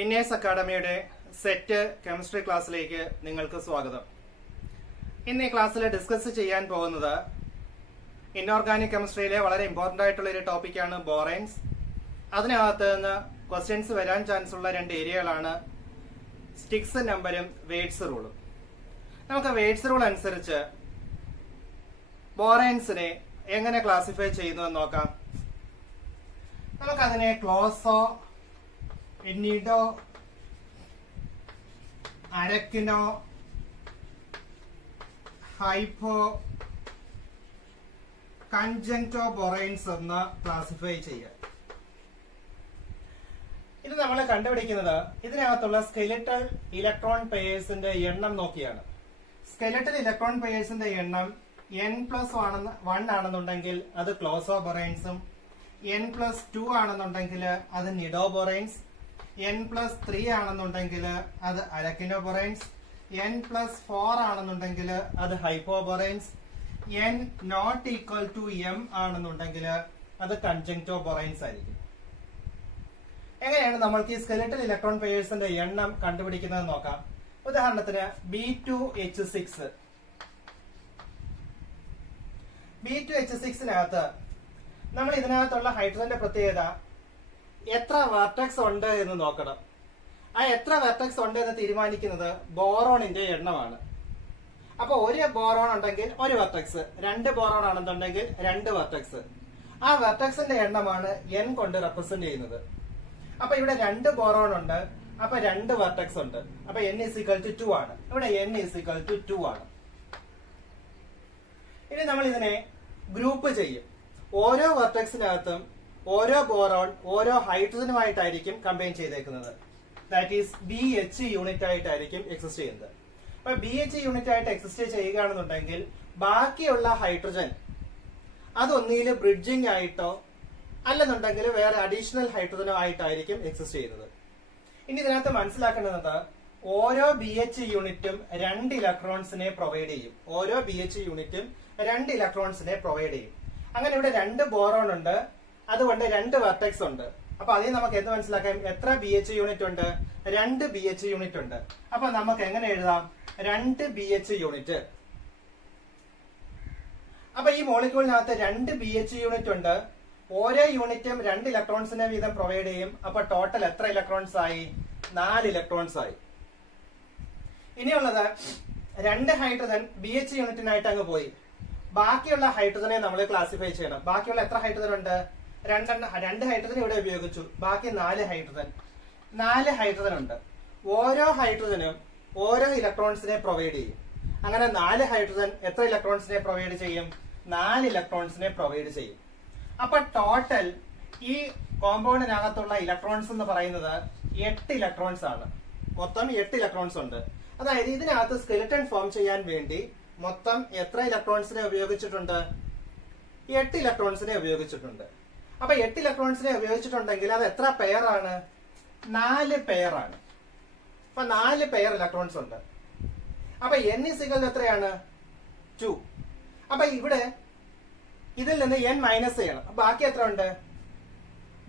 Winners അക്കാഡമിയുടെ set chemistry ക്ലാസ്സിലേക്ക് നിങ്ങൾക്ക് സ്വാഗതം. ഇന്ന് ഈ ക്ലാസ്സിൽ ഡിസ്കസ് ചെയ്യാൻ പോകുന്നത് ഇൻഓർഗാനിക് കെമിസ്ട്രിയിലെ വളരെ ഇമ്പോർട്ടന്റ് ആയിട്ടുള്ള ഒരു ടോപ്പിക്കാണ് ബോറൈൻസ്. അതിനകത്ത് നിന്ന് ക്വസ്റ്റ്യൻസ് വരാൻ ചാൻസ് ഉള്ള രണ്ട് ഏരിയകളാണ് സ്റ്റിക്സ് നമ്പറും വെയ്റ്റ്സ് റൂളും. നമുക്ക് വെയ്റ്റ്സ് റൂൾ അനുസരിച്ച് ബോറൈൻസിനെ എങ്ങനെ ക്ലാസിഫൈ ചെയ്യുന്നു എന്ന് നോക്കാം. നമുക്കതിനെ ക്ലോസോ, നിഡോ, അരക്കിനോ, ഹൈപ്പോ, കൺജങ്ക്റ്റോ ബൊറൈൻസ് എന്ന് ക്ലാസിഫൈ ചെയ്യാം. ഇത് നമ്മൾ കണ്ടുപിടിക്കുന്നത് ഇതിനകത്തുള്ള സ്കെലിറ്റൽ ഇലക്ട്രോൺ പെയേഴ്സിന്റെ എണ്ണം നോക്കിയാണ്. സ്കെലിറ്റൽ ഇലക്ട്രോൺ പെയേഴ്സിന്റെ എണ്ണം n+1 ആണെന്നുണ്ടെങ്കിൽ അത് ക്ലോസോ ബൊറൈൻസും, n+2 ആണെന്നുണ്ടെങ്കിൽ അത് നിഡോ ബൊറൈൻസ്, n+3 ആണെന്നുണ്ടെങ്കിൽ അത് അരക്കിനോ ബൊറൈൻസ്, n+4 ആണെന്നുണ്ടെങ്കിൽ അത് ഹൈപ്പോ ബൊറൈൻസ്, n=m ആണെന്നുണ്ടെങ്കിൽ അത് കൺജങ്ക്റ്റോ ബൊറൈൻസ് ആയിരിക്കും. എങ്ങനെയാണ് നമ്മൾക്ക് ഈ സ്കെലിറ്റൽ ഇലക്ട്രോൺ പെയേഴ്സിന്റെ എണ്ണം കണ്ടുപിടിക്കുന്നത് നോക്കാം. ഉദാഹരണത്തിന് B2H6. B2H6നകത്ത് നമ്മൾ ഇതിനകത്തുള്ള ഹൈഡ്രജന്റെ പ്രത്യേകത എത്ര വെർട്ടെക്സ് ഉണ്ട് എന്ന് നോക്കണം. ആ എത്ര വെർട്ടെക്സ് ഉണ്ട് എന്ന് തീരുമാനിക്കുന്നത് ബോറോണിന്റെ എണ്ണമാണ്. അപ്പൊ ഒരു ബോറോൺ ഉണ്ടെങ്കിൽ ഒരു വെർട്ടെക്സ്, രണ്ട് ബോറോൺ ആണെന്നുണ്ടെങ്കിൽ രണ്ട് വെർട്ടെക്സ്. ആ വെർട്ടെക്സിന്റെ എണ്ണമാണ് n കൊണ്ട് റെപ്രസെന്റ് ചെയ്യുന്നത്. അപ്പൊ ഇവിടെ രണ്ട് ബോറോൺ ഉണ്ട്, അപ്പൊ രണ്ട് വെർട്ടെക്സ് ഉണ്ട്. അപ്പൊ n=2 ആണ്. ഇവിടെ n=2 ആണ്. ഇനി നമ്മൾ ഇതിനെ ഗ്രൂപ്പ് ചെയ്യും. ഓരോ വെർട്ടെക്സിനകത്തും ഓരോ ബോറോൺ ഓരോ ഹൈഡ്രജനുമായിട്ടായിരിക്കും കമ്പൈൻ ചെയ്തേക്കുന്നത്. ദാറ്റ് ഈസ് BH യൂണിറ്റ് ആയിട്ടായിരിക്കും എക്സിസ്റ്റ് ചെയ്യുന്നത്. അപ്പൊ BH യൂണിറ്റ് ആയിട്ട് എക്സിസ്റ്റ് ചെയ്യുകയാണെന്നുണ്ടെങ്കിൽ ബാക്കിയുള്ള ഹൈഡ്രജൻ അതൊന്നിയിൽ ബ്രിഡ്ജിങ് ആയിട്ടോ അല്ലെന്നുണ്ടെങ്കിൽ വേറെ അഡീഷണൽ ഹൈഡ്രജനോ ആയിട്ടായിരിക്കും എക്സിസ്റ്റ് ചെയ്യുന്നത്. ഇനി ഇതിനകത്ത് മനസ്സിലാക്കേണ്ടത് ഓരോ BH യൂണിറ്റും 2 ഇലക്ട്രോൺസിനെ പ്രൊവൈഡ് ചെയ്യും. ഓരോ BH യൂണിറ്റും 2 ഇലക്ട്രോൺസിനെ പ്രൊവൈഡ് ചെയ്യും. അങ്ങനെ ഇവിടെ രണ്ട് ബോറോൺ ഉണ്ട്, അതുകൊണ്ട് രണ്ട് വെർട്ടെക്സ് ഉണ്ട്. അപ്പൊ അതിൽ നമുക്ക് എന്ത് മനസ്സിലാക്കാം? എത്ര BH യൂണിറ്റ് ഉണ്ട്? 2 BH യൂണിറ്റ് ഉണ്ട്. അപ്പൊ നമുക്ക് എങ്ങനെ എഴുതാം? 2 BH യൂണിറ്റ്. അപ്പൊ ഈ മോളിക്യൂളിനകത്ത് 2 BH യൂണിറ്റ് ഉണ്ട്. ഓരോ യൂണിറ്റും 2 ഇലക്ട്രോൺസിനെ വീതം പ്രൊവൈഡ് ചെയ്യും. അപ്പൊ ടോട്ടൽ എത്ര ഇലക്ട്രോൺസ് ആയി? 4 ഇലക്ട്രോൺസ് ആയി. ഇനിയുള്ളത് 2 ഹൈഡ്രജൻ BH യൂണിറ്റിനായിട്ട് അങ്ങ് പോയി. ബാക്കിയുള്ള ഹൈഡ്രജനെ നമ്മൾ ക്ലാസിഫൈ ചെയ്യണം. ബാക്കിയുള്ള എത്ര ഹൈഡ്രജൻ ഉണ്ട്? 2 ഹൈഡ്രജൻ ഇവിടെ ഉപയോഗിച്ചു. ബാക്കി 4 ഹൈഡ്രജൻ ഉണ്ട്. ഓരോ ഹൈഡ്രജനും ഓരോ ഇലക്ട്രോൺസിനെ പ്രൊവൈഡ് ചെയ്യും. അങ്ങനെ 4 ഹൈഡ്രജൻ എത്ര ഇലക്ട്രോൺസിനെ പ്രൊവൈഡ് ചെയ്യും? 4 ഇലക്ട്രോൺസിനെ പ്രൊവൈഡ് ചെയ്യും. അപ്പൊ ടോട്ടൽ ഈ കോമ്പൗണ്ടിനകത്തുള്ള ഇലക്ട്രോൺസ് എന്ന് പറയുന്നത് 8 ഇലക്ട്രോൺസ് ആണ്. മൊത്തം 8 ഇലക്ട്രോൺസ് ഉണ്ട്. അതായത് ഇതിനകത്ത് സ്കെലിറ്റൺ ഫോം ചെയ്യാൻ വേണ്ടി മൊത്തം എത്ര ഇലക്ട്രോൺസിനെ ഉപയോഗിച്ചിട്ടുണ്ട്? 8 ഇലക്ട്രോൺസിനെ ഉപയോഗിച്ചിട്ടുണ്ട്. അപ്പൊ 8 ഇലക്ട്രോൺസിനെ ഉപയോഗിച്ചിട്ടുണ്ടെങ്കിൽ അത് എത്ര പെയർ ആണ്? 4 പെയർ ആണ്. അപ്പൊ 4 പെയർ ഇലക്ട്രോൺസ് ഉണ്ട്. അപ്പൊ n എത്രയാണ്? 2. അപ്പൊ ഇവിടെ ഇതിൽ നിന്ന് n മൈനസ് ചെയ്യണം. ബാക്കി എത്ര ഉണ്ട്?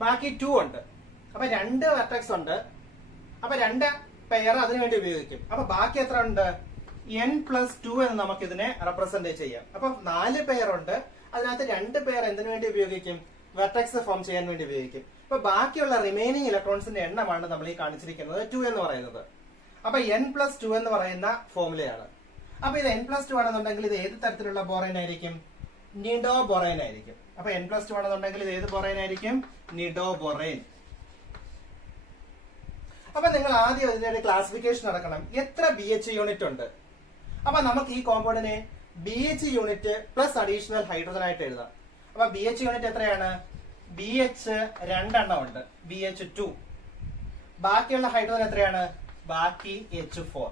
ബാക്കി 2 ഉണ്ട്. അപ്പൊ 2 വെർട്ടെക്സ് ഉണ്ട്. അപ്പൊ 2 പെയർ അതിനുവേണ്ടി ഉപയോഗിക്കും. അപ്പൊ ബാക്കി എത്ര ഉണ്ട്? n+2 എന്ന് നമുക്ക് ഇതിനെ റെപ്രസെന്റ് ചെയ്യാം. അപ്പൊ 4 പെയർ ഉണ്ട്. അതിനകത്ത് 2 പെയർ എന്തിനു വേണ്ടി ഉപയോഗിക്കും? വെർട്ടെക്സ് ഫോം ചെയ്യാൻ വേണ്ടി ഉപയോഗിക്കും. അപ്പൊ ബാക്കിയുള്ള റിമൈനിങ് ഇലക്ട്രോൺസിന്റെ എണ്ണമാണ് നമ്മൾ ഈ കാണിച്ചിരിക്കുന്നത് 2 എന്ന് പറയുന്നത്. അപ്പൊ n+2 എന്ന് പറയുന്ന ഫോർമുലയാണ്. അപ്പൊ ഇത് n+2 ആണെന്നുണ്ടെങ്കിൽ ഇത് ഏത് തരത്തിലുള്ള ബോറൈൻ ആയിരിക്കും? നിഡോ ബൊറൈൻ ആയിരിക്കും. അപ്പൊ n+2 ആണെന്നുണ്ടെങ്കിൽ ഇത് ഏത് ബൊറൈൻ ആയിരിക്കും? നിഡോ ബൊറൈൻ. അപ്പൊ നിങ്ങൾ ആദ്യം ഇതിന്റെ ക്ലാസിഫിക്കേഷൻ നടക്കണം. എത്ര BH യൂണിറ്റ് ഉണ്ട്? അപ്പൊ നമുക്ക് ഈ കോമ്പൗണ്ടിനെ BH unit plus additional hydrogen ആയിട്ട് എഴുതാം. അപ്പൊ BH യൂണിറ്റ് എത്രയാണ്? BH 2 എണ്ണം ഉണ്ട്, BH2. ബാക്കിയുള്ള ഹൈഡ്രജൻ എത്രയാണ്? ബാക്കി H4.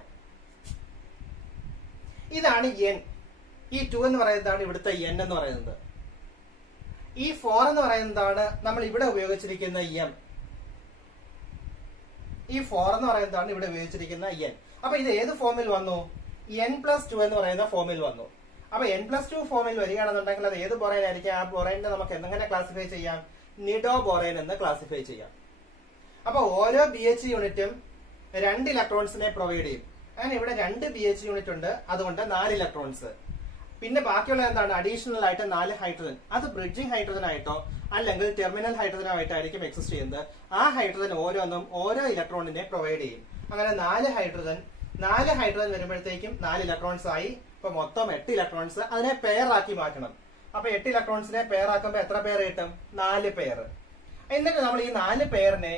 ഇതാണ് n. ഈ 2 എന്ന് പറയുന്നതാണ് ഇവിടുത്തെ n എന്ന് പറയുന്നത്. ഈ 4 എന്ന് പറയുന്നതാണ് നമ്മൾ ഇവിടെ ഉപയോഗിച്ചിരിക്കുന്ന m. ഈ 4 എന്ന് പറയുന്നതാണ് ഇവിടെ ഉപയോഗിച്ചിരിക്കുന്ന n. അപ്പൊ ഇത് ഏത് ഫോമിൽ വന്നു? n+2 എന്ന് പറയുന്ന ഫോമിൽ വന്നു. അപ്പൊ n+2 ഫോമിൽ വരികയാണെന്നുണ്ടെങ്കിൽ അത് ഏത് ബൊറൈൻ ആയിരിക്കും? ആ ബൊറൈനെ നമുക്ക് എങ്ങനെ ക്ലാസിഫൈ ചെയ്യാം? നിഡോ ബൊറൈൻ എന്ന് ക്ലാസിഫൈ ചെയ്യാം. അപ്പൊ ഓരോ BH യൂണിറ്റും 2 ഇലക്ട്രോൺസിനെ പ്രൊവൈഡ് ചെയ്യും. അങ്ങനെ ഇവിടെ 2 BH യൂണിറ്റ് ഉണ്ട്, അതുകൊണ്ട് 4 ഇലക്ട്രോൺസ്. പിന്നെ ബാക്കിയുള്ള എന്താണ്, അഡീഷണൽ ആയിട്ട് 4 ഹൈഡ്രജൻ. അത് ബ്രിഡ്ജിങ് ഹൈഡ്രജൻ ആയിട്ടോ അല്ലെങ്കിൽ ടെർമിനൽ ഹൈഡ്രജനോ ആയിട്ടായിരിക്കും എക്സിസ്റ്റ് ചെയ്യുന്നത്. ആ ഹൈഡ്രജൻ ഓരോന്നും ഓരോ ഇലക്ട്രോണിനെ പ്രൊവൈഡ് ചെയ്യും. അങ്ങനെ 4 ഹൈഡ്രജൻ വരുമ്പോഴത്തേക്കും 4 ഇലക്ട്രോൺസ് ആയി. ഇപ്പൊ മൊത്തം 8 ഇലക്ട്രോൺസ്. അതിനെ പെയർ ആക്കി മാറ്റണം. അപ്പൊ 8 ഇലക്ട്രോൺസിനെ പെയർ ആക്കുമ്പോൾ എത്ര പെയർ കിട്ടും? 4 പെയർ. എന്നിട്ട് നമ്മൾ ഈ 4 പെയറിനെ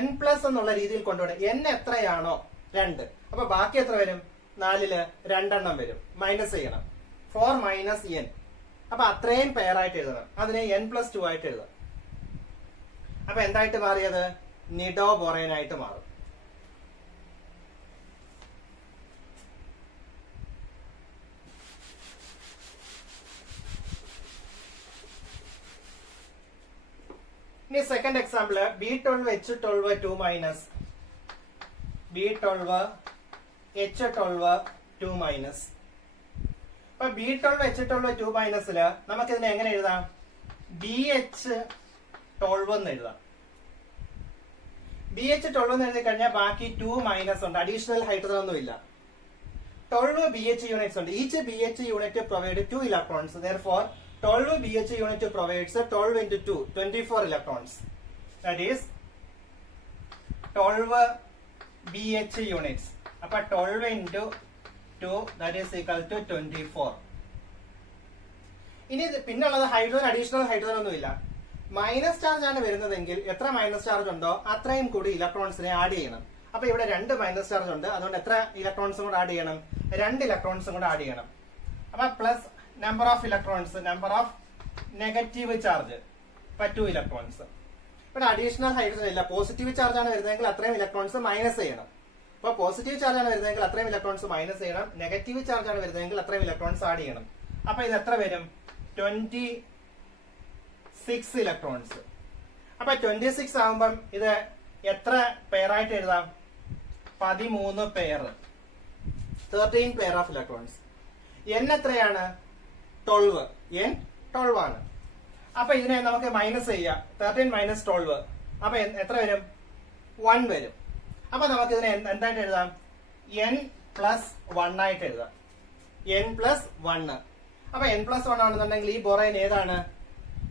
n പ്ലസ് എന്നുള്ള രീതിയിൽ കൊണ്ടുപോകണം. n എത്രയാണോ 2, അപ്പൊ ബാക്കി എത്ര വരും? 4ല് 2 എണ്ണം വരും. മൈനസ് ചെയ്യണം. 4 മൈനസ് n. അപ്പൊ അത്രയും പെയർ ആയിട്ട് എഴുതണം. അതിനെ n+2 ആയിട്ട് എഴുതാം. അപ്പൊ എന്തായിട്ട് മാറിയത്? നിഡോ ബൊറൈൻ ആയിട്ട് മാറും. ഇനി second example B12H12 2 minus B12H12 2 minus. അപ്പൊ B12H12 2 മൈനസില് നമുക്ക് ഇതിനെ എങ്ങനെ എഴുതാം? BH12 എന്ന് എഴുതാം. BH12 എന്ന് എഴുതി കഴിഞ്ഞാൽ ബാക്കി 2 മൈനസ് ഉണ്ട്. അഡീഷണൽ ഹൈഡ്രജൻ ഒന്നും ഇല്ല. 12 BH യൂണിറ്റ്സ് ഉണ്ട്. Each BH unit provide 2 electrons. Therefore 12 BH unit provides 12 into 2, 24 electrons. That is 12 BH units. Appa 12 into 2, that is equal to 24. ഇനി പിന്നുള്ളത് ഹൈഡ്രജൻ, അഡീഷണൽ ഹൈഡ്രജൻ ഒന്നും ഇല്ല. മൈനസ് ചാർജ് ആണ് വരുന്നതെങ്കിൽ എത്ര മൈനസ് ചാർജ് ഉണ്ടോ അത്രയും കൂടി ഇലക്ട്രോൺസിനെ ആഡ് ചെയ്യണം. അപ്പൊ ഇവിടെ 2 മൈനസ് ചാർജ് ഉണ്ട്, അതുകൊണ്ട് എത്ര ഇലക്ട്രോൺസും കൂടെ ആഡ് ചെയ്യണം? 2 ഇലക്ട്രോൺസും കൂടെ ആഡ് ചെയ്യണം. അപ്പൊ plus number of electrons, number of negative charge, 2 electrons. ഇവിടെ അഡീഷണൽ ഹൈഡ്രജൻ ഇല്ല. പോസിറ്റീവ് ചാർജ് ആണ് വരുന്നതെങ്കിൽ അത്രയും ഇലക്ട്രോൺസ് മൈനസ് ചെയ്യണം. അപ്പൊ പോസിറ്റീവ് ചാർജ് ആണ് വരുന്നതെങ്കിൽ അത്രയും ഇലക്ട്രോൺസ് മൈനസ് ചെയ്യണം. നെഗറ്റീവ് ചാർജ് ആണ് വരുന്നതെങ്കിൽ അത്രയും ഇലക്ട്രോൺസ് ആഡ് ചെയ്യണം. അപ്പൊ ഇത് എത്ര വരും? 26 ഇലക്ട്രോൺസ്. അപ്പൊ 26 ആകുമ്പം ഇത് എത്ര പെയറായിട്ട് എഴുതാം? 13 pair, 13 pair of electrons. n എത്രയാണ്? 12. n 12 ആണ്. അപ്പൊ ഇതിനെ നമുക്ക് മൈനസ് ചെയ്യാം. 13 മൈനസ് 12, അപ്പൊ എത്ര വരും? 1 വരും. അപ്പൊ നമുക്ക് ഇതിനെ എന്തായിട്ട് എഴുതാം? n+1 ആയിട്ട് എഴുതാം. n+1. അപ്പൊ n+1 ആണെന്നുണ്ടെങ്കിൽ ഈ ബൊറൈൻ ഏതാണ്?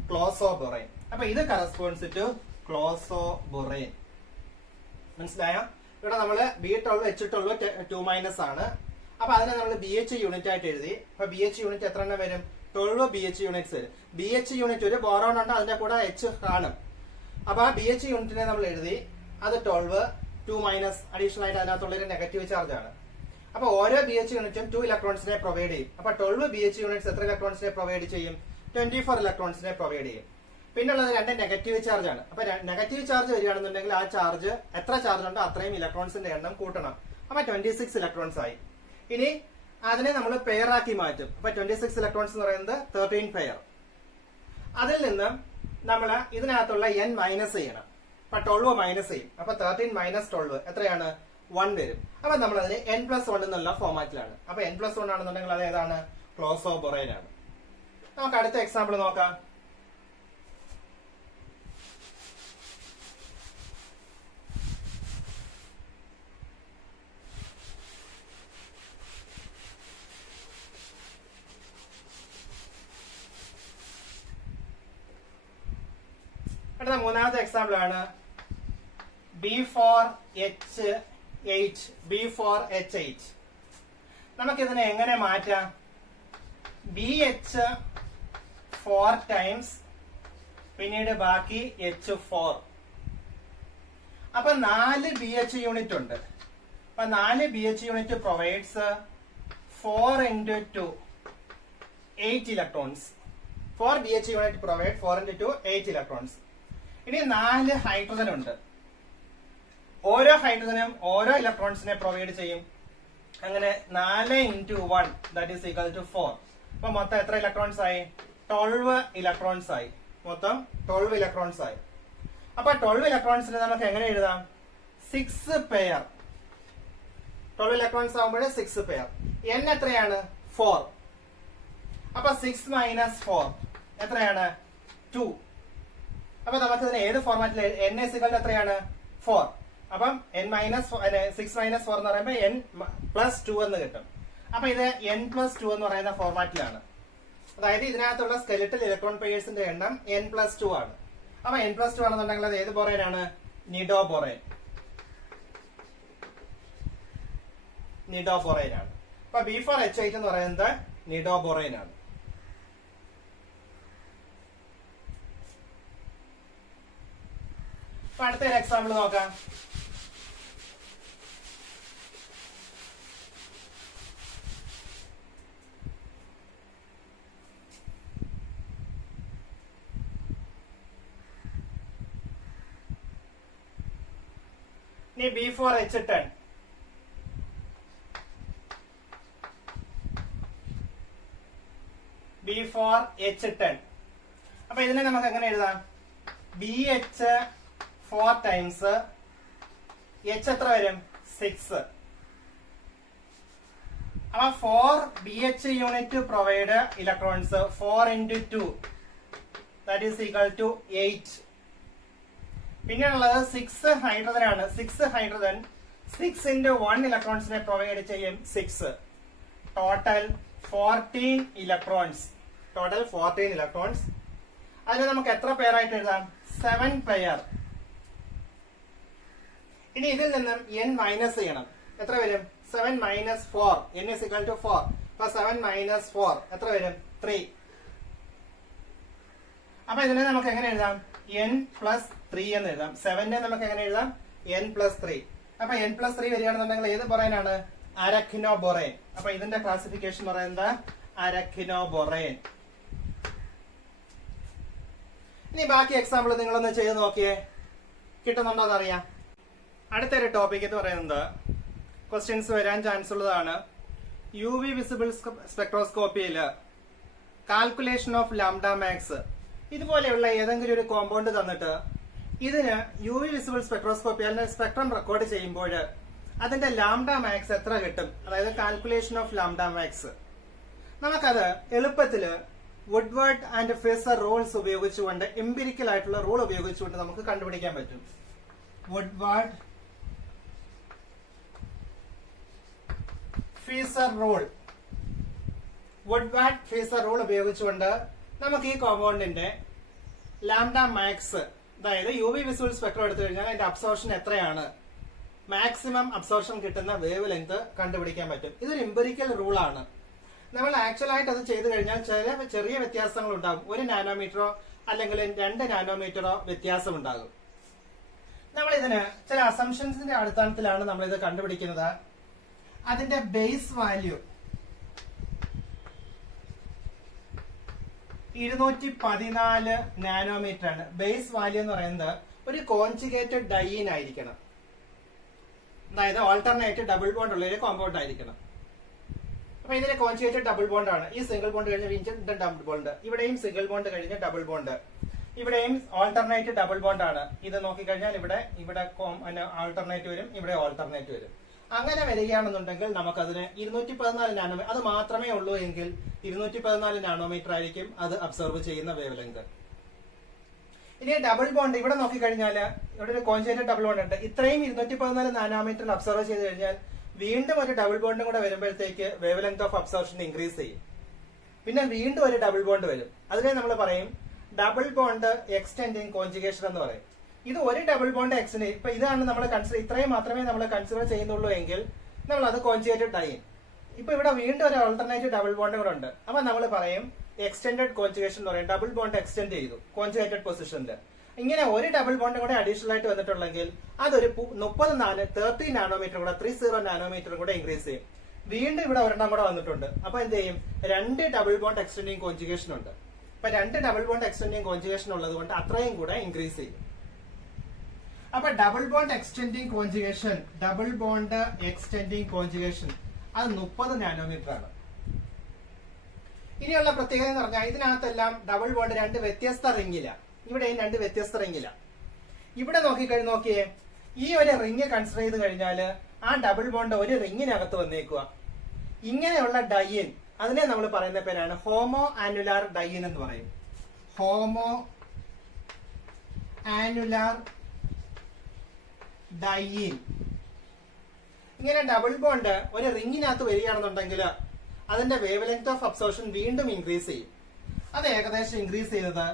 ക്ലോസോ ബൊറൈൻ. അപ്പൊ ഇത് കറസ്പോൺസ് ടു ക്ലോസോ ബൊറൈൻ. മനസ്സിലായോ? ഇവിടെ നമ്മള് B12H12 2 മൈനസ് ആണ്. അപ്പൊ അതിനെ നമ്മൾ BH യൂണിറ്റ് ആയിട്ട് എഴുതി. അപ്പൊ BH യൂണിറ്റ് എത്ര എണ്ണം വരും? 12 BH യൂണിറ്റ്സ് വരും. BH യൂണിറ്റ് ഒരു ബോറോൺ ഉണ്ട്, അതിന്റെ കൂടെ H കാണും. അപ്പൊ ആ BH യൂണിറ്റിനെ നമ്മൾ എഴുതി. അത് 12, 2 മൈനസ് അഡീഷണൽ ആയിട്ട് അതിനകത്തുള്ളൊരു നെഗറ്റീവ് ചാർജ് ആണ്. അപ്പൊ ഓരോ BH യൂണിറ്റും 2 ഇലക്ട്രോൺസിനെ പ്രൊവൈഡ് ചെയ്യും. അപ്പൊ 12 BH യൂണിറ്റ്സ് എത്ര ഇലക്ട്രോൺസിനെ പ്രൊവൈഡ് ചെയ്യും? 24 ഇലക്ട്രോൺസിനെ പ്രൊവൈഡ് ചെയ്യും. പിന്നുള്ളത് 2 നെഗറ്റീവ് ചാർജ് ആണ്. അപ്പൊ നെഗറ്റീവ് ചാർജ് വരികയാണെന്നുണ്ടെങ്കിൽ ആ ചാർജ് എത്ര ചാർജ് ഉണ്ടോ അത്രയും ഇലക്ട്രോൺസിന്റെ എണ്ണം കൂട്ടണം. അപ്പൊ 26 ഇലക്ട്രോൺസ് ആയി. ഇനി അതിനെ നമ്മൾ പെയർ ആക്കി മാറ്റും. അപ്പൊ 26 ഇലക്ട്രോൺസ് എന്ന് പറയുന്നത് 13 പെയർ. അതിൽ നിന്ന് നമ്മൾ ഇതിനകത്തുള്ള n മൈനസ് ചെയ്യണം. അപ്പൊ 12 മൈനസ് ചെയ്യും. അപ്പൊ 13 മൈനസ് 12 എത്രയാണ്? 1 വരും. അപ്പൊ നമ്മൾ അതിന് n+1 എന്നുള്ള ഫോമാറ്റിലാണ്. അപ്പൊ n+1 ആണെന്നുണ്ടെങ്കിൽ അത് ഏതാണ്? ക്ലോസോ ബൊറൈൻ ആണ്. നമുക്ക് അടുത്ത എക്സാമ്പിൾ നോക്കാം. അടുത്ത മൂന്നാമത്തെ എക്സാമ്പിൾ ആണ് B4H8. നമുക്കിതിനെ എങ്ങനെ മാറ്റാം? BH 4 ടൈംസ്, പിന്നീട് ബാക്കി H4. അപ്പൊ 4 BH യൂണിറ്റ് ഉണ്ട്. അപ്പൊ 4 BH unit provides 4 into 2, 8 electrons. 4 BH unit provide 4 into 2, 8 electrons. ഇനി 4 ഹൈഡ്രജൻ ഉണ്ട്. ഓരോ ഹൈഡ്രജനും ഓരോ ഇലക്ട്രോൺസിനെ പ്രൊവൈഡ് ചെയ്യും. അങ്ങനെ 4 into 1, that is equal to 4. അപ്പൊ മൊത്തം എത്ര ഇലക്ട്രോൺസ് ആയി? 12 ഇലക്ട്രോൺസ് ആയി. മൊത്തം 12 ഇലക്ട്രോൺസ് ആയി. അപ്പൊ 12 ഇലക്ട്രോൺസിന് നമുക്ക് എങ്ങനെ എഴുതാം? 6 പെയർ. 12 ഇലക്ട്രോൺസ് ആകുമ്പോൾ 6 പെയർ. n എത്രയാണ്? 4. അപ്പൊ 6 മൈനസ് 4 എത്രയാണ്? 2. അപ്പൊ നമുക്ക് ഇതിനെ ഏത് ഫോർമാറ്റിൽ n എത്രയാണ്? 4. അപ്പം n മൈനസ് 6 മൈനസ് 4 എന്ന് പറയുമ്പോൾ n പ്ലസ് 2 എന്ന് കിട്ടും. അപ്പൊ ഇത് n പ്ലസ് 2 എന്ന് പറയുന്ന ഫോർമാറ്റിലാണ്. അതായത് ഇതിനകത്തുള്ള സ്കെലിറ്റൽ ഇലക്ട്രോൺ പെയേഴ്സിന്റെ എണ്ണം n പ്ലസ് 2 ആണ്. അപ്പൊ n പ്ലസ് 2 ആണെന്നുണ്ടെങ്കിൽ അത് ഏത് ബൊറേനാണ്? നിഡോ ബൊറേൻ. നിഡോ ബൊറേൻ ആണ്. അപ്പൊ B4H8 എന്ന് പറയുന്നത് നിഡോ ബൊറേൻ ആണ്. അപ്പൊ അടുത്തൊരു എക്സാമ്പിൾ നോക്കാം. ഇനി B4H10. B4H10. അപ്പൊ ഇതിനെ നമുക്ക് എങ്ങനെ എഴുതാം? BH4 ടൈംസ് H എത്ര വരും? 6. അപ്പൊ 4 BH unit provide electrons 4 into 2 that is equal to 8. പിന്നെയുള്ളത് 6 ഹൈഡ്രജൻ ആണ്. 6 ഹൈഡ്രജൻ 6 into 1 ഇലക്ട്രോൺസിനെ പ്രൊവൈഡ് ചെയ്യും 6. Total 14 electrons. Total 14 electrons. അതിന് നമുക്ക് എത്ര പെയറായിട്ട് എഴുതാം? 7 പെയർ. ഇനി ഇതിൽ നിന്നും n മൈനസ് ചെയ്യണം. എത്ര വരും? 7 minus 4. n is equal to 4. അപ്പൊ 7 മൈനസ് 4 എത്ര വരും? 3. അപ്പൊ ഇതിനെ നമുക്ക് എങ്ങനെ എഴുതാം? n പ്ലസ് 3 എന്ന് എഴുതാം. 7നെ നമുക്ക് എങ്ങനെ എഴുതാം? n plus 3. അപ്പൊ n പ്ലസ് 3 വരികയാണെന്നുണ്ടെങ്കിൽ ഏത് ബൊറേനാണ്? അരക്കിനോ ബൊറേൻ. അപ്പൊ ഇതിന്റെ ക്ലാസിഫിക്കേഷൻ പറയുന്നത് അരക്കിനോ ബൊറേൻ. ഇനി ബാക്കി എക്സാമ്പിൾ നിങ്ങളൊന്ന് ചെയ്ത് നോക്കിയേ, കിട്ടുന്നുണ്ടോ എന്നറിയാം. അടുത്തൊരു ടോപ്പിക് എന്ന് പറയുന്നത് ക്വസ്റ്റ്യൻസ് വരാൻ ചാൻസ് ഉള്ളതാണ്. UV വിസിബിൾ സ്പെക്ട്രോസ്കോപ്പിയിൽ കാൽക്കുലേഷൻ ഓഫ് ലാംഡ മാക്സ്. ഇതുപോലെയുള്ള ഏതെങ്കിലും ഒരു കോമ്പൗണ്ട് തന്നിട്ട് ഇതിന് UV വിസിബിൾ സ്പെക്ട്രോസ്കോപ്പി അല്ലെങ്കിൽ സ്പെക്ട്രം റെക്കോർഡ് ചെയ്യുമ്പോൾ അതിന്റെ ലാംഡ മാക്സ് എത്ര കിട്ടും? അതായത് കാൽക്കുലേഷൻ ഓഫ് ലാംഡ മാക്സ്. നമുക്കത് എളുപ്പത്തില് വുഡ്വേർഡ് ആൻഡ് ഫിസർ റൂൾസ് ഉപയോഗിച്ചുകൊണ്ട്, എംപിരിക്കൽ ആയിട്ടുള്ള റൂൾ ഉപയോഗിച്ചുകൊണ്ട് നമുക്ക് കണ്ടുപിടിക്കാൻ പറ്റും. Woodward Fieser rule. Woodward Fieser rule ഉപയോഗിച്ചുകൊണ്ട് നമുക്ക് ഈ കോമ്പൗണ്ടിന്റെ ലാംഡ മാക്സ്, അതായത് UV വിസിബിൾ സ്പെക്ട്രം എടുത്തു കഴിഞ്ഞാൽ അതിന്റെ അബ്സോർപ്ഷൻ എത്രയാണ്, മാക്സിമം അബ്സോർപ്ഷൻ കിട്ടുന്ന വേവ് ലെങ്ത് കണ്ടുപിടിക്കാൻ പറ്റും. ഇതൊരു എംപിരിക്കൽ റൂളാണ്. നമ്മൾ ആക്ച്വൽ ആയിട്ട് അത് ചെയ്തു കഴിഞ്ഞാൽ ചെറിയ വ്യത്യാസങ്ങൾ ഉണ്ടാകും. 1 നാനോമീറ്ററോ അല്ലെങ്കിൽ 2 നാനോമീറ്ററോ വ്യത്യാസം ഉണ്ടാകും. നമ്മൾ ഇതിന് ചില അസംഷൻസിന്റെ അടിസ്ഥാനത്തിലാണ് നമ്മൾ ഇത് കണ്ടുപിടിക്കുന്നത്. അതിന്റെ ബേസ് വാല്യൂ 214 നാനോമീറ്റർ ആണ്. ബേസ് വാല്യൂ എന്ന് പറയുന്നത് ഒരു കോൺജുഗേറ്റഡ് ഡൈൻ ആയിരിക്കണം. അതായത് ഓൾട്ടർനേറ്റ് ഡബിൾ ബോണ്ട് ഉള്ള ഒരു കോമ്പൗണ്ട് ആയിരിക്കണം. അപ്പൊ ഇതിലെ കോൺജുഗേറ്റഡ് ഡബിൾ ബോണ്ട് ആണ്. ഈ സിംഗിൾ ബോണ്ട് കഴിഞ്ഞ് വീണ്ടും ഡബിൾ ബോണ്ട്, ഇവിടെയും സിംഗിൾ ബോണ്ട് കഴിഞ്ഞ് ഡബിൾ ബോണ്ട്, ഇവിടെയും ഓൾട്ടർനേറ്റ് ഡബിൾ ബോണ്ട് ആണ്. ഇത് നോക്കിക്കഴിഞ്ഞാൽ ഇവിടെ ആൾട്ടർനേറ്റ് വരും, ഇവിടെ ഓൾട്ടർനേറ്റ് വരും. അങ്ങനെ വരികയാണെന്നുണ്ടെങ്കിൽ നമുക്കതിന് 214 നാനോമീറ്റർ, അത് മാത്രമേ ഉള്ളൂ എങ്കിൽ 214 നാനോമീറ്റർ ആയിരിക്കും അത് അബ്സർവ് ചെയ്യുന്ന വേവ് ലെങ്ത്. ഇനി ഡബിൾ ബോണ്ട് ഇവിടെ നോക്കിക്കഴിഞ്ഞാൽ ഇവിടെ ഒരു കോൺജുഗേറ്റഡ് ഡബിൾ ബോണ്ട് ഉണ്ട്. ഇത്രയും 214 നാനോമീറ്ററിൽ അബ്സർവ് ചെയ്ത് കഴിഞ്ഞാൽ വീണ്ടും ഒരു ഡബിൾ ബോണ്ടും കൂടെ വരുമ്പോഴത്തേക്ക് wave length of absorption increase ചെയ്യും. പിന്നെ വീണ്ടും ഒരു ഡബിൾ ബോണ്ട് വരും. അതിനെ നമ്മൾ പറയും ഡബിൾ ബോണ്ട് എക്സ്റ്റെൻഡിങ് കോൺജുഗേഷൻ എന്ന് പറയും. ഇത് ഒരു ഡബിൾ ബോണ്ട് എക്സ്റ്റെൻഡ്, ഇപ്പൊ ഇതാണ് നമ്മൾ കൺസിഡർ, ഇത്രയും മാത്രമേ നമ്മൾ കൺസിഡർ ചെയ്യുന്നുള്ളൂ എങ്കിൽ നമ്മൾ അത് കോൺജുഗേറ്റഡ് ഡൈൻ. ഇപ്പൊ ഇവിടെ വീണ്ടും ഒരു ഓൾട്ടർനേറ്റീവ് ഡബിൾ ബോണ്ട് കൂടെ ഉണ്ട്. അപ്പൊ നമ്മൾ പറയും എക്സ്റ്റെൻഡഡ് കോൺജുഗേഷൻ എന്ന് പറയും. ഡബിൾ ബോണ്ട് എക്സ്റ്റെൻഡ് ചെയ്തു കോൺജുഗേറ്റഡ് പൊസിഷനിൽ. ഇങ്ങനെ ഒരു ഡബിൾ ബോണ്ട് കൂടെ അഡീഷണൽ ആയിട്ട് വന്നിട്ടുള്ളെങ്കിൽ അതൊരു 30 നാനോമീറ്റർ കൂടെ 30 നാനോമീറ്റർ കൂടെ ഇൻക്രീസ് ചെയ്യും. വീണ്ടും ഇവിടെ ഒരെണ്ണം കൂടെ വന്നിട്ടുണ്ട്. അപ്പൊ എന്ത് ചെയ്യും? 2 ഡബിൾ ബോണ്ട് എക്സ്റ്റെൻഡിങ് കോൺജുഗേഷൻ ഉണ്ട്. അപ്പൊ 2 ഡബിൾ ബോണ്ട് എക്സ്റ്റെൻഡിങ് കോൺജുഗേഷൻ ഉള്ളത് കൊണ്ട് അത്രയും കൂടെ ഇൻക്രീസ് ചെയ്യും. അപ്പൊ double bond extending conjugation, double bond extending conjugation അത് 30 നാനോമീറ്റർ ആണ്. ഇനിയുള്ള പ്രത്യേകത എന്ന് പറഞ്ഞാൽ ഇതിനകത്തെല്ലാം ഡബിൾ ബോണ്ട് 2 വ്യത്യസ്ത റിംഗില, ഇവിടെയും 2 വ്യത്യസ്ത റിംഗില. ഇവിടെ നോക്കിയേ, ഈ ഒരു റിംഗ് കൺസിഡർ ചെയ്ത് കഴിഞ്ഞാല് ആ ഡബിൾ ബോണ്ട് ഒരു റിംഗിനകത്ത് വന്നേക്കുക. ഇങ്ങനെയുള്ള ഡൈൻ അതിനെ നമ്മൾ പറയുന്ന പേരാണ് ഹോമോ ആനുലാർ ഡൈൻ എന്ന് പറയും. Homo annular diene. ഇങ്ങനെ ഡബിൾ ബോണ്ട് ഒരു റിങ്ങിനകത്ത് വരികയാണെന്നുണ്ടെങ്കിൽ അതിന്റെ വേവ് ലെങ്ത് ഓഫ് അബ്സോർപ്ഷൻ വീണ്ടും ഇൻക്രീസ് ചെയ്യും. അത് ഏകദേശം ഇൻക്രീസ് ചെയ്തത്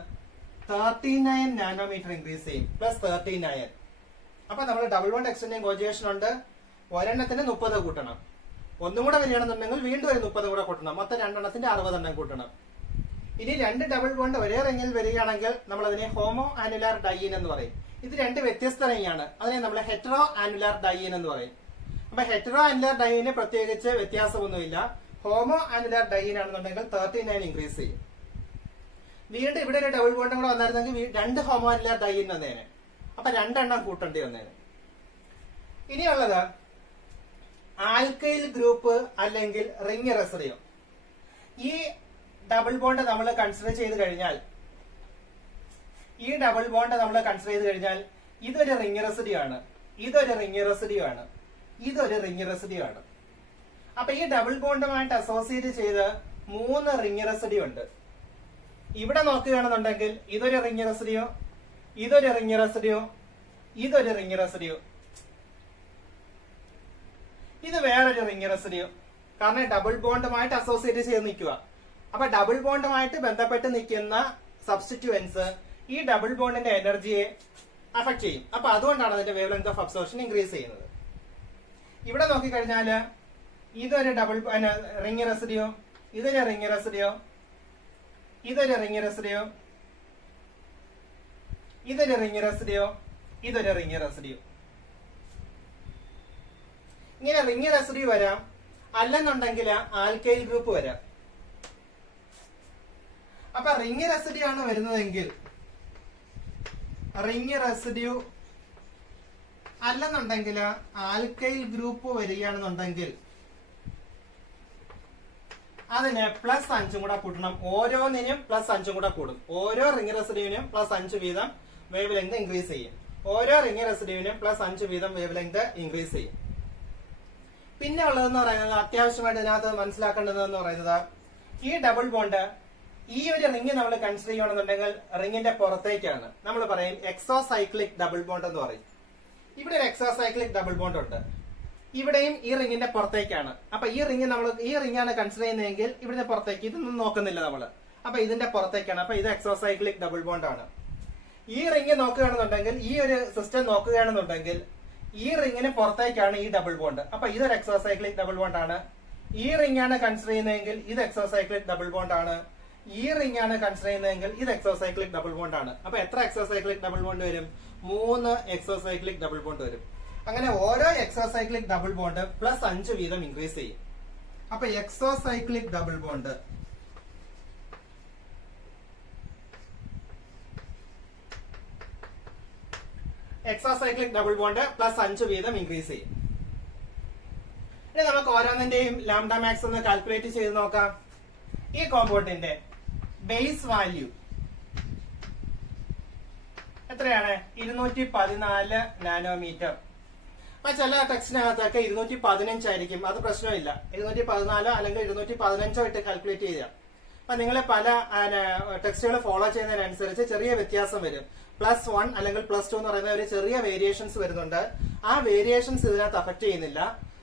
39 നാനോമീറ്റർ ഇൻക്രീസ് ചെയ്യും, പ്ലസ് 39. അപ്പൊ നമ്മൾ ഡബിൾ ബോണ്ട് എക്സ്റ്റൻഡിങ് കോഞ്ചുഗേഷൻ ഉണ്ട്, ഒരെണ്ണത്തിന് 30 കൂട്ടണം, ഒന്നും കൂടെ വരികയാണെന്നുണ്ടെങ്കിൽ വീണ്ടും ഒരു 30 കൂടെ കൂട്ടണം, മൊത്തം രണ്ടെണ്ണത്തിന്റെ 60 എണ്ണം കൂട്ടണം. ഇനി രണ്ട് ഡബിൾ ബോണ്ട് ഒരേ റിങ്ങിൽ വരികയാണെങ്കിൽ നമ്മൾ അതിനെ ഹോമോ ആനുലാർ ഡൈയീൻ എന്ന് പറയും. ഇത് രണ്ട് വ്യത്യസ്ത റിങ്ങാണ്, അതിനെ നമ്മൾ ഹെറ്ററോ ആനുലാർ ഡൈയീൻ എന്ന് പറയും. അപ്പൊ ഹെറ്ററോ ആനുലാർ ഡൈയീന് പ്രത്യേകിച്ച് വ്യത്യാസമൊന്നുമില്ല. ഹോമോ ആനുലാർ ഡൈയീൻ ആണെന്നുണ്ടെങ്കിൽ 39 ഇൻക്രീസ് ചെയ്യും. വീണ്ടും ഇവിടെ ഒരു ഡബിൾ ബോണ്ടും കൂടെ വന്നായിരുന്നെങ്കിൽ രണ്ട് ഹോമോ ആനുലാർ ഡൈയീൻ വന്നേനെ, അപ്പൊ രണ്ടെണ്ണം കൂട്ടേണ്ടി വന്നേനെ. ഇനിയുള്ളത് ആൽക്കൈൽ ഗ്രൂപ്പ് അല്ലെങ്കിൽ റിംഗ് റെസിഡിയോ. ഈ ഡബിൾ ബോണ്ട് നമ്മൾ കൺസിഡർ ചെയ്ത് കഴിഞ്ഞാൽ ഇതൊരു റിംഗ് റെസിഡിയോ ആണ്, ഇതൊരു റിംഗ് റെസിഡിയോ ആണ്, ഇതൊരു റിംഗ് റെസിഡിയോ ആണ്. അപ്പൊ ഈ ഡബിൾ ബോണ്ടുമായിട്ട് അസോസിയേറ്റ് ചെയ്ത് 3 റിംഗ് റെസിഡിയോ ഉണ്ട്. ഇവിടെ നോക്കുകയാണെന്നുണ്ടെങ്കിൽ ഇതൊരു റിംഗ് റെസിഡിയോ, ഇതൊരു റിംഗ് റെസിഡിയോ, ഇതൊരു റിംഗ് റെസിഡിയോ, ഇത് വേറൊരു റിംഗ് റെസിഡിയോ. കാരണം ഡബിൾ ബോണ്ടുമായിട്ട് അസോസിയേറ്റ് ചെയ്ത് നിൽക്കുക. അപ്പൊ ഡബിൾ ബോണ്ടുമായിട്ട് ബന്ധപ്പെട്ട് നിൽക്കുന്ന സബ്സ്റ്റിറ്റ്യൂവൻസ് ഈ ഡബിൾ ബോണ്ടിന്റെ എനർജിയെ അഫക്ട് ചെയ്യും. അപ്പൊ അതുകൊണ്ടാണ് അതിന്റെ wavelength of absorption increase ചെയ്യുന്നത്. ഇവിടെ നോക്കിക്കഴിഞ്ഞാല് ഇതൊരു ഡബിൾ റിംഗ് റെസിഡിയോ, ഇതൊരു റിംഗ് റെസിഡിയോ, ഇതൊരു റിംഗ് റെസിഡിയോ, ഇതൊരു റിംഗ് റെസിഡിയോ, ഇതൊരു റിംഗ് റെസിഡിയോ. ഇങ്ങനെ റിംഗ് റെസിഡിയോ വരാം, അല്ലെന്നുണ്ടെങ്കിൽ ആൽക്കൈൽ ഗ്രൂപ്പ് വരാം. അപ്പൊ റിംഗ് റെസിഡിയോ ആണ് വരുന്നതെങ്കിൽ റിംഗ് റെസിഡിയോ, അല്ലെന്നുണ്ടെങ്കിൽ ആൽക്കൈൽ ഗ്രൂപ്പ് വരികയാണെന്നുണ്ടെങ്കിൽ അതിന് +5 കൂടെ കൂട്ടണം. ഓരോന്നിനും +5 കൂടെ കൂടും. ഓരോ റിംഗ് റെസിഡിയോനും +5 വീതം വേവ് ലെങ്ത് ഇൻക്രീസ് ചെയ്യും. ഓരോ റിംഗ് റെസിഡിയോനും +5 വീതം വേവ് ലെങ്ത് ഇൻക്രീസ് ചെയ്യും. പിന്നെ ഉള്ളതെന്ന് പറയുന്നത്, അത്യാവശ്യമായിട്ട് ഇതിനകത്ത് മനസ്സിലാക്കേണ്ടതെന്ന് പറയുന്നത്, ഈ ഡബിൾ ബോണ്ട് ഈ ഒരു റിംഗ് നമ്മൾ കൺസിഡർ ചെയ്യുകയാണെന്നുണ്ടെങ്കിൽ റിംഗിന്റെ പുറത്തേക്കാണ്. നമ്മൾ പറയും എക്സോസൈക്ലിക് ഡബിൾ ബോണ്ട് എന്ന് പറയും. ഇവിടെ ഒരു എക്സോസൈക്ലിക് ഡബിൾ ബോണ്ട് ഉണ്ട്, ഇവിടെയും ഈ റിംഗിന്റെ പുറത്തേക്കാണ്. അപ്പൊ ഈ റിംഗാണ് കൺസിഡർ ചെയ്യുന്നതെങ്കിൽ ഇവിടുത്തെ പുറത്തേക്ക്, ഇതൊന്നും നോക്കുന്നില്ല നമ്മള്. അപ്പൊ ഇതിന്റെ പുറത്തേക്കാണ്. അപ്പൊ ഇത് എക്സോസൈക്ലിക് ഡബിൾ ബോണ്ട് ആണ്. ഈ റിംഗ് നോക്കുകയാണെന്നുണ്ടെങ്കിൽ, ഈ ഒരു സിസ്റ്റം നോക്കുകയാണെന്നുണ്ടെങ്കിൽ ഈ റിംഗിന് പുറത്തേക്കാണ് ഈ ഡബിൾ ബോണ്ട്. അപ്പൊ ഇതൊരു എക്സോസൈക്ലിക് ഡബിൾ ബോണ്ട് ആണ്. ഈ റിംഗ് ആണ് കൺസിഡർ ചെയ്യുന്നതെങ്കിൽ ഇത് എക്സോസൈക്ലിക് ഡബിൾ ബോണ്ട് ആണ്. ഈ റിംഗ് ആണ് കൺസിഡർ ചെയ്യുന്നതെങ്കിൽ ഇത് എക്സോസൈക്ലിക് ഡബിൾ ബോണ്ട് ആണ്. അപ്പൊ എത്ര എക്സോസൈക്ലിക് ഡബിൾ ബോണ്ട് വരും? 3 എക്സോസൈക്ലിക് ഡബിൾ ബോണ്ട് വരും. അങ്ങനെ ഓരോ എക്സോസൈക്ലിക് ഡബിൾ ബോണ്ട് +5 വീതം ഇൻക്രീസ് ചെയ്യും. അപ്പൊ എക്സോസൈക്ലിക് ഡബിൾ ബോണ്ട് +5 വീതം ഇൻക്രീസ് ചെയ്യും. ഇനി നമുക്ക് ഓരോന്നിന്റെയും ലാംഡ മാക്സ് ഒന്ന് കാൽക്കുലേറ്റ് ചെയ്ത് നോക്കാം. ഈ കോമ്പൗണ്ടിന്റെ ബേസ് വാല്യൂ എത്രയാണ്? 214 നാനോമീറ്റർ. അപ്പൊ ചില ടെക്സ്റ്റിനകത്തൊക്കെ 215 ആയിരിക്കും, അത് പ്രശ്നമില്ല. 214 അല്ലെങ്കിൽ 215 ഇട്ട് കാൽക്കുലേറ്റ് ചെയ്യാം. അപ്പൊ നിങ്ങൾ പല ടെക്സ്റ്റുകൾ ഫോളോ ചെയ്യുന്നതിനനുസരിച്ച് ചെറിയ വ്യത്യാസം വരും. +1 അല്ലെങ്കിൽ +2 എന്ന് പറയുന്ന ഒരു ചെറിയ വേരിയേഷൻസ് വരുന്നുണ്ട്. ആ വേരിയേഷൻസ് ഇതിനകത്ത് അഫക്ട് ചെയ്യുന്നില്ല.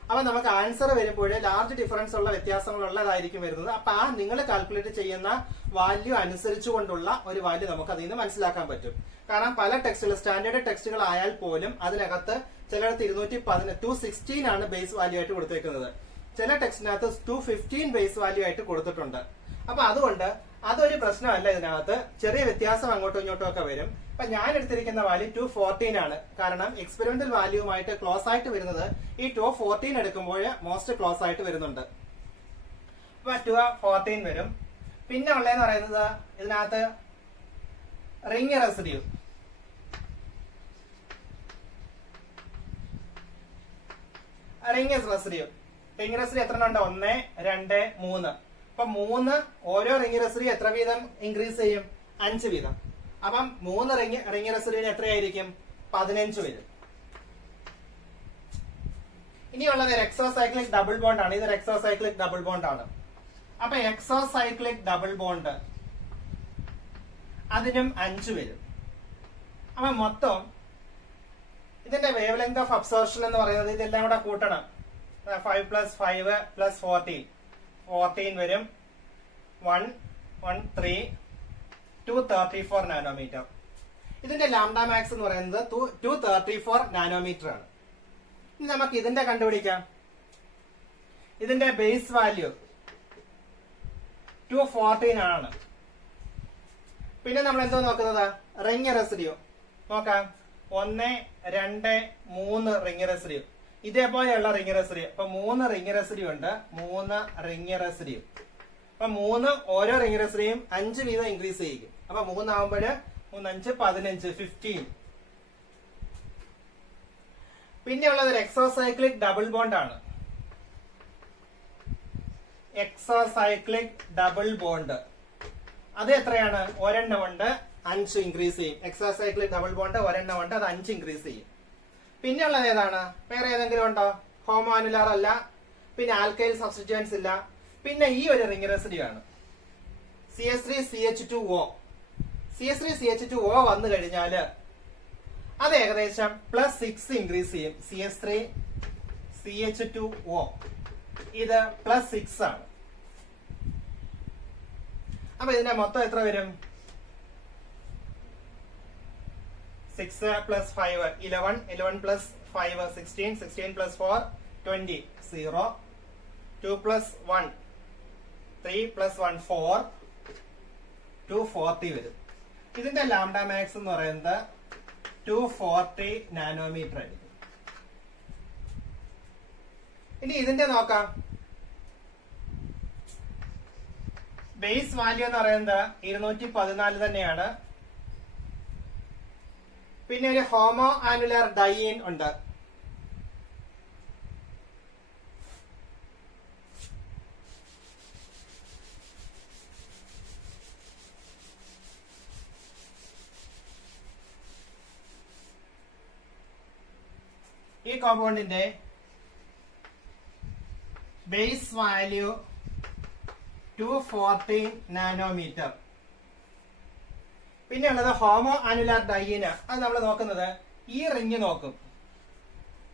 അപ്പൊ നമുക്ക് ആൻസർ വരുമ്പോൾ ലാർജ് ഡിഫറൻസ് ഉള്ള വ്യത്യാസങ്ങളുള്ളതായിരിക്കും വരുന്നത്. അപ്പൊ ആ നിങ്ങൾ കാൽക്കുലേറ്റ് ചെയ്യുന്ന വാല്യൂ അനുസരിച്ചുകൊണ്ടുള്ള ഒരു വാല്യൂ നമുക്ക് അതിൽ നിന്ന് മനസ്സിലാക്കാൻ പറ്റും. കാരണം പല ടെക്സ്റ്റുകൾ, സ്റ്റാൻഡേർഡ് ടെക്സ്റ്റുകൾ ആയാൽ പോലും അതിനകത്ത് ചിലടത്ത് 216 ആണ് ബേസ് വാല്യൂ ആയിട്ട് കൊടുത്തേക്കുന്നത്. ചില ടെക്സ്റ്റിനകത്ത് 215 ബേസ് വാല്യൂ ആയിട്ട് കൊടുത്തിട്ടുണ്ട്. അപ്പൊ അതുകൊണ്ട് അതൊരു പ്രശ്നമല്ല. ഇതിനകത്ത് ചെറിയ വ്യത്യാസം അങ്ങോട്ടും ഇങ്ങോട്ടും ഒക്കെ വരും. അപ്പൊ ഞാൻ എടുത്തിരിക്കുന്ന വാല്യൂ 214 ആണ്. കാരണം എക്സ്പെരിമെന്റൽ വാല്യൂമായിട്ട് ക്ലോസ് ആയിട്ട് വരുന്നത് ഈ 214 എടുക്കുമ്പോൾ മോസ്റ്റ് ക്ലോസ് ആയിട്ട് വരുന്നുണ്ട്. അപ്പൊ 214 വരും. പിന്നെ ഉള്ളതെന്ന് പറയുന്നത് ഇതിനകത്ത് റിംഗ് റെസിഡ്യൂ. റിംഗ് റെസിഡ്യൂ എത്ര ഉണ്ട്? 1, 2, 3. അപ്പൊ 3 ഓരോ റിംഗ് റെസിഡ്യൂ എത്ര വീതം ഇൻക്രീസ് ചെയ്യും? 5 വീതം. അപ്പം 3 റിംഗ് റെസിഡ്യൂവിന് എത്രയായിരിക്കും? 15 വരും. ഇനിയുള്ളത് എക്സോസൈക്ലിക് ഡബിൾ ബോണ്ട് ആണ്. ഇതൊരു എക്സോസൈക്ലിക് ഡബിൾ ബോണ്ട് ആണ്. അപ്പൊ എക്സോസൈക്ലിക് ഡബിൾ ബോണ്ട് അതിനും 5 വരും. അപ്പൊ മൊത്തം ഇതിന്റെ വേവ് ലെങ്ത് ഓഫ് അബ്സോർപ്ഷൻ എന്ന് പറയുന്നത് ഇതെല്ലാം കൂടെ കൂട്ടണം. 5 + 5 + 14 വരും. 113 234 നാനോമീറ്റർ. ഇതിന്റെ ലാംഡ മാക്സ് എന്ന് പറയുന്നത് 234 നാനോമീറ്റർ ആണ്. ഇനി നമുക്ക് ഇതിന്റെ കണ്ടുപിടിക്കാം. ഇതിന്റെ ബേസ് വാല്യൂ 214 ആണ്. പിന്നെ നമ്മൾ എന്തോ നോക്കുന്നത്, റിംഗ് റെസിഡ്യൂ നോക്കാം. 1 2 3 റിംഗ് റെസിഡ്യൂ, ഇതേപോലെയുള്ള റിംഗ് റെസിഡ്യൂ. അപ്പൊ 3 റിംഗ് റെസിഡ്യൂ ഉണ്ട്. 3 റിംഗ് റെസിഡ്യൂ. അപ്പൊ 3 ഓരോ റിംഗ് റെസിഡ്യൂയും 5 വീതം ഇൻക്രീസ് ചെയ്യും. അപ്പൊ 3 ആവുമ്പോൾ 3 5 15 15. പിന്നെ ഉള്ളത് ഒരു എക്സോസൈക്ലിക് ഡബിൾ ബോണ്ട് ആണ്. എക്സോസൈക്ലിക് ഡബിൾ ബോണ്ട് അത് എത്രയാണ്? ഒരെണ്ണം ഉണ്ട്, 5 ഇൻക്രീസ് ചെയ്യും. എക്സോസൈക്ലിക് ഡബിൾ ബോണ്ട് ഒരെണ്ണം ഉണ്ട്, അത് 5 ഇൻക്രീസ് ചെയ്യും. പിന്നെ ഉള്ളത് ഏതാണ്? വേറെ ഏതെങ്കിലും ഉണ്ടോ? ഹോമോ ആനുലാർ അല്ല. പിന്നെ ആൽക്കൈൽ സബ്സ്റ്റിറ്റ്യൂവൻസ് ഇല്ല. പിന്നെ ഈ ഒരു റിംഗ് റെസിഡ്യൂ ആണ് CH3CH2O. CH3CH2O വന്നു കഴിഞ്ഞാല് അത് ഏകദേശം +6 ഇൻക്രീസ് ചെയ്യും. CH3CH2O ഇത് +6 ആണ്. അപ്പൊ ഇതിന്റെ മൊത്തം എത്ര വരും? 6 + 5 11 11 + 5 16 16 + 4 20 0 2 + 1 3 + 1 4 240 വരും. ഇതിന്റെ ലാംഡ മാക്സ് എന്ന് പറയുന്നത് 240 നാനോമീറ്റർ ആയിരിക്കും. ഇനി ഇതിന്റെ നോക്കാം. ബേസ് വാല്യൂ എന്ന് പറയുന്നത് 214 തന്നെയാണ്. പിന്നെ ഒരു ഹോമോ ആനുലാർ ഡൈയിൻ ഉണ്ട്. ഈ കോമ്പൗണ്ടിന്റെ ബേസ് വാല്യൂ 240 നാനോമീറ്റർ. പിന്നെ ഉള്ളത് ഹോമോ ആനുലാർ ഡൈയിന്. അത് നമ്മൾ നോക്കുന്നത് ഈ റിംഗ് നോക്കും.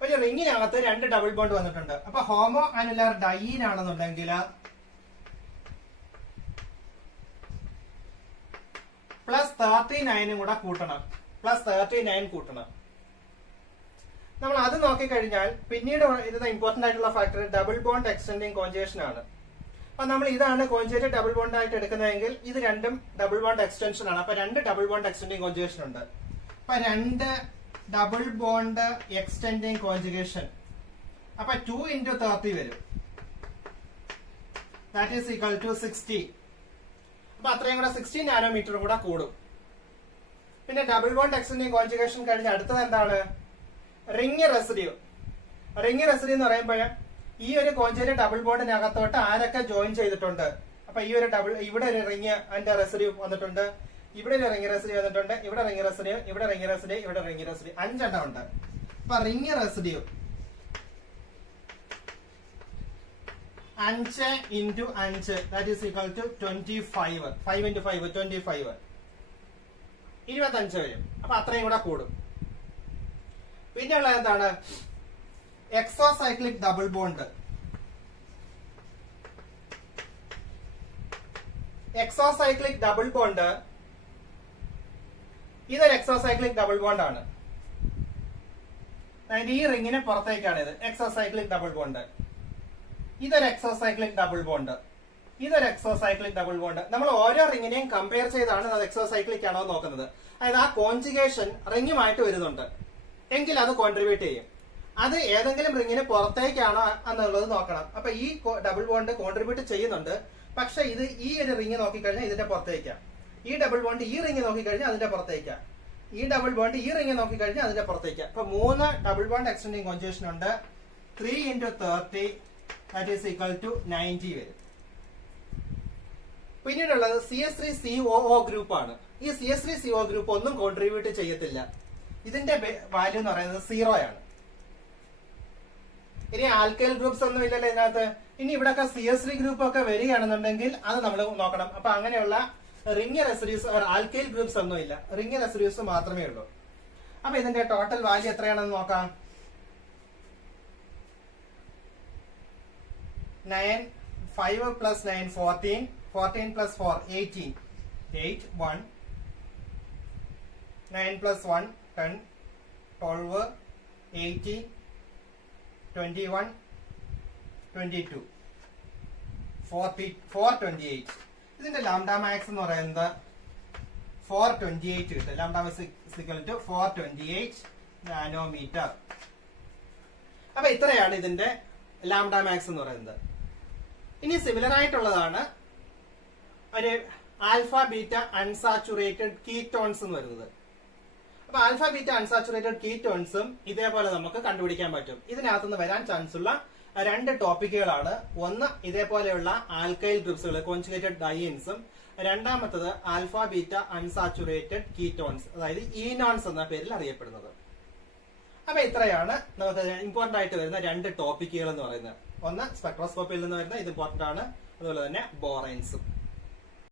ഒരു റിംഗിനകത്ത് 2 ഡബിൾ ബോണ്ട് വന്നിട്ടുണ്ട്. അപ്പൊ ഹോമോ ആനുലാർ ഡൈയിൻ ആണെന്നുണ്ടെങ്കിൽ +39 കൂടെ കൂട്ടണം. +39 കൂട്ടണം. നമ്മൾ അത് നോക്കിക്കഴിഞ്ഞാൽ പിന്നീട് ഇത് ഇമ്പോർട്ടന്റ് ആയിട്ടുള്ള factor double bond extending conjugation ആണ്. അപ്പൊ നമ്മൾ ഇതാണ് കോൺജുഗേറ്റഡ് ഡബിൾ ബോണ്ട് ആയിട്ട് എടുക്കുന്നതെങ്കിൽ ഇത് രണ്ടും ഡബിൾ ബോണ്ട് എക്സ്റ്റൻഷൻ ആണ്. അപ്പൊ 2 ഡബിൾ ബോണ്ട് എക്സ്റ്റെൻഡിങ് കോൺജുഗേഷൻ ഉണ്ട്. അപ്പൊ 2 ഡബിൾ ബോണ്ട് എക്സ്റ്റെൻഡിങ് കോൺജുഗേഷൻ. അപ്പൊ 2 × 30 വരും. That is equal to 60. അപ്പൊ അത്രയും കൂടെ 60 നാനോമീറ്റർ കൂടെ കൂടും. പിന്നെ ഡബിൾ ബോണ്ട് എക്സ്റ്റെൻഡിങ് കോൺജുഗേഷൻ കഴിഞ്ഞ് അടുത്തത് എന്താണ്? Ring residue. റിംഗ് റെസിഡ്യൂ എന്ന് പറയുമ്പോൾ ഈ ഒരു കോൺജുഗേറ്റ് ഡബിൾ ബോണ്ടിനകത്തോട്ട് ആരൊക്കെ ജോയിൻ ചെയ്തിട്ടുണ്ട്. അപ്പൊ ഈ ഒരു ഇവിടെ ഒരു റിംഗ് അതിന്റെ റെസിഡ്യൂ വന്നിട്ടുണ്ട്, ഇവിടെ ഒരു റിംഗ് റെസിഡ്യൂ വന്നിട്ടുണ്ട്, ഇവിടെ റിംഗ് റെസിഡ്യൂ, ഇവിടെ റിംഗ് റെസിഡ്യൂ, ഇവിടെ റിംഗ് റെസിഡ്യൂ, 5 എണ്ണം ഉണ്ട്. അപ്പൊ ring residue 5 × 5 that is equal to 25. 5 × 5 25 25 വരും. അപ്പൊ അത്രയും കൂടെ കൂടും. പിന്നെ ഉള്ളത് എന്താണ്? എക്സോസൈക്ലിക് ഡബിൾ ബോണ്ട്. എക്സോസൈക്ലിക് ഡബിൾ ബോണ്ട് ഇതൊരു എക്സോസൈക്ലിക് ഡബിൾ ബോണ്ട് ആണ്. ഈ റിംഗിന് പുറത്തേക്കാണ് ഇത് എക്സോസൈക്ലിക് ഡബിൾ ബോണ്ട്. ഇതൊരു എക്സോസൈക്ലിക് ഡബിൾ ബോണ്ട്. ഇതൊരു എക്സോസൈക്ലിക് ഡബിൾ ബോണ്ട്. നമ്മൾ ഓരോ റിംഗിനെയും കമ്പയർ ചെയ്താണ് അത് എക്സോസൈക്ലിക് ആണോ നോക്കുന്നത്. അതായത് ആ കോൺജുഗേഷൻ റിംഗുമായിട്ട് വരുന്നുണ്ട് എങ്കിൽ അത് കോൺട്രിബ്യൂട്ട് ചെയ്യും. അത് ഏതെങ്കിലും റിംഗിന് പുറത്തേക്കാണോ എന്നുള്ളത് നോക്കണം. അപ്പൊ ഈ ഡബിൾ ബോണ്ട് കോൺട്രിബ്യൂട്ട് ചെയ്യുന്നുണ്ട്. പക്ഷെ ഇത് ഈ ഒരു റിംഗ് നോക്കിക്കഴിഞ്ഞാൽ ഇതിന്റെ പുറത്തേക്കാം. ഈ ഡബിൾ ബോണ്ട് ഈ റിംഗ് നോക്കിക്കഴിഞ്ഞാൽ അതിന്റെ പുറത്തേക്കാം. ഈ ഡബിൾ ബോണ്ട് ഈ റിംഗ് നോക്കിക്കഴിഞ്ഞാൽ അതിന്റെ പുറത്തേക്കാം. അപ്പൊ 3 ഡബിൾ ബോണ്ട് എക്സ്റ്റെൻഡിങ് കോൺജുഗേഷൻ ഉണ്ട്. 3 × 30 ദാറ്റ് ഈസ് ഈക്വൽ ടു 90 വരും. പിന്നീടുള്ളത് CH3COO ഗ്രൂപ്പ് ആണ്. ഈ CH3CO ഗ്രൂപ്പ് ഒന്നും കോൺട്രിബ്യൂട്ട് ചെയ്യത്തില്ല. ഇതിന്റെ വാല്യൂ എന്ന് പറയുന്നത് 0 ആണ്. ഇനി ആൽക്കൈൽ ഗ്രൂപ്പ്സ് ഒന്നും ഇല്ലല്ലോ ഇതിനകത്ത്. ഇനി ഇവിടെയൊക്കെ CH3 ഗ്രൂപ്പ് ഒക്കെ വരികയാണെന്നുണ്ടെങ്കിൽ അത് നമ്മൾ നോക്കണം. അപ്പൊ അങ്ങനെയുള്ള റിംഗ് റെസിഡ്യൂസ് ആൽക്കൈൽ ഗ്രൂപ്പ്സ് ഒന്നും ഇല്ല, റിംഗ് റെസിഡ്യൂസ് മാത്രമേ ഉള്ളൂ. അപ്പൊ ഇതിന്റെ ടോട്ടൽ വാല്യൂ എത്രയാണെന്ന് നോക്കാം. 9 5 plus 9 14 14 plus 4 18 8 1 9 plus 1 10 12 18 21 22 428. ഇതിന്റെ ലാംഡ മാക്സ് എന്ന് പറയുന്നത് 428 കിട്ടും. Lambda max equal to 428 nanometre. അപ്പൊ ഇത്രയാണ് ഇതിന്റെ ലാംഡ മാക്സ് എന്ന് പറയുന്നത്. ഇനി സിമിലർ ആയിട്ടുള്ളതാണ് ഒരു ആൽഫ ബീറ്റ അൺസാച്ചുറേറ്റഡ് കീറ്റോൺസ് എന്ന് വരുന്നത്. അപ്പൊ ആൽഫ ബീറ്റ അൺസാച്ചുറേറ്റഡ് കീറ്റോൺസും ഇതേപോലെ നമുക്ക് കണ്ടുപിടിക്കാൻ പറ്റും. ഇതിനകത്തുനിന്ന് വരാൻ ചാൻസ് ഉള്ള രണ്ട് ടോപ്പിക്കുകളാണ്. ഒന്ന് ഇതേപോലെയുള്ള ആൽക്കൈൽ ഗ്രൂപ്പ്സുകൾ കോൺജുഗേറ്റഡ് ഡൈൻസും, രണ്ടാമത്തത് ആൽഫ ബീറ്റ അൺസാച്ചുറേറ്റഡ് കീറ്റോൺസ്, അതായത് ഈനോൺസ് എന്ന പേരിൽ അറിയപ്പെടുന്നത്. അപ്പൊ ഇത്രയാണ് നമുക്ക് ഇമ്പോർട്ടന്റ് ആയിട്ട് വരുന്ന രണ്ട് ടോപ്പിക്കുകൾ എന്ന് പറയുന്നത്. ഒന്ന് സ്പെക്ട്രോസ്കോപ്പിയിൽ നിന്ന് വരുന്ന ഇത് ഇമ്പോർട്ടന്റ് ആണ്, അതുപോലെ തന്നെ ബോറൈൻസും.